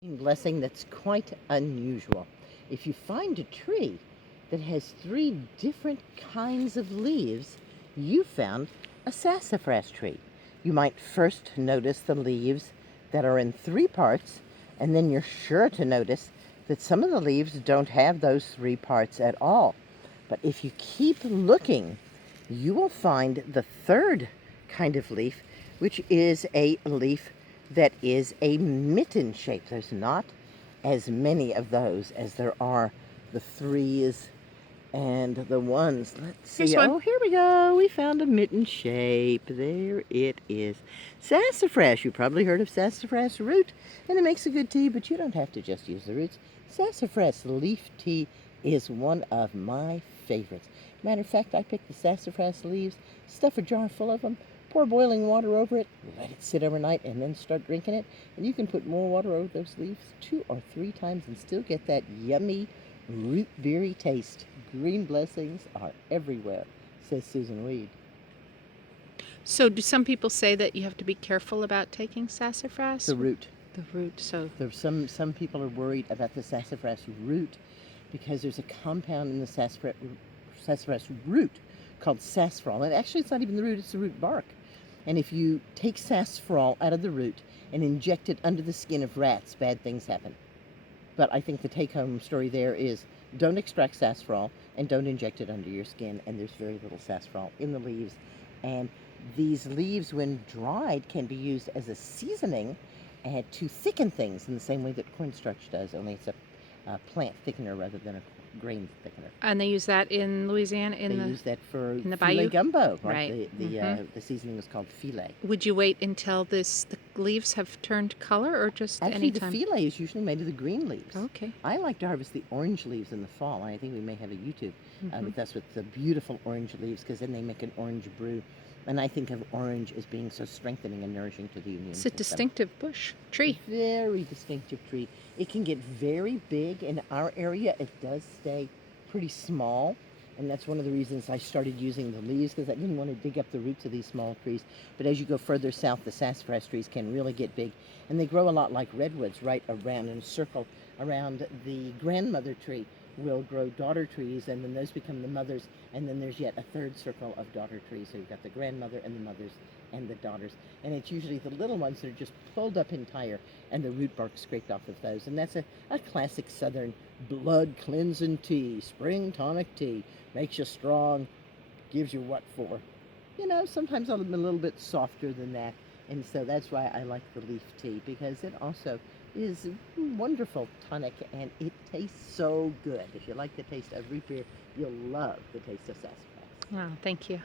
Blessing that's quite unusual. If you find a tree that has three different kinds of leaves, you found a sassafras tree. You might first notice the leaves that are in three parts, and then you're sure to notice that some of the leaves don't have those three parts at all. But if you keep looking, you will find the third kind of leaf, which is a leaf that is a mitten shape. There's not as many of those as there are the threes and the ones. Let's see. Here's one. Oh, here we go. We found a mitten shape. There it is. Sassafras. You probably heard of sassafras root, and it makes a good tea, but you don't have to just use the roots. Sassafras leaf tea is one of my favorites. Matter of fact, I pick the sassafras leaves, stuff a jar full of them, pour boiling water over it, let it sit overnight, and then start drinking it. And you can put more water over those leaves 2 or 3 times and still get that yummy root berry taste. Green blessings are everywhere, says Susun Weed. So do some people say that you have to be careful about taking sassafras? The root. The root, so... There's some people are worried about the sassafras root because there's a compound in the sassafras root called sassafras. And actually it's not even the root, it's the root bark. And if you take sassafras out of the root and inject it under the skin of rats, bad things happen. But I think the take-home story there is don't extract sassafras and don't inject it under your skin. And there's very little sassafras in the leaves. And these leaves, when dried, can be used as a seasoning and to thicken things in the same way that cornstarch does, only it's a plant thickener rather than a grain thickener. And they use that in Louisiana They use that for in the filet bayou? gumbo. Right. The seasoning is called filet. Would you wait until the leaves have turned color, or just Actually, anytime? the filet is usually made of the green leaves. Okay. I like to harvest the orange leaves in the fall. I think we may have a YouTube with us with the beautiful orange leaves, because then they make an orange brew. And I think of orange as being so strengthening and nourishing to the immune It's a system. distinctive bush tree. Very distinctive tree. It can get very big. In our area, it does stay pretty small. And that's one of the reasons I started using the leaves, because I didn't want to dig up the roots of these small trees. But as you go further south, the sassafras trees can really get big. And they grow a lot like redwoods, right around in a circle around the grandmother tree. Will grow daughter trees, and then those become the mothers, and then there's yet a third circle of daughter trees. So you've got the grandmother and the mothers and the daughters, and it's usually the little ones that are just pulled up entire and the root bark scraped off of those. And that's a classic southern blood cleansing tea, spring tonic tea. Makes you strong, gives you what for. You know, sometimes I'm a little bit softer than that, and so that's why I like the leaf tea, because it also is a wonderful tonic, and it tastes so good. If you like the taste of root beer, you'll love the taste of sassafras. Wow, thank you.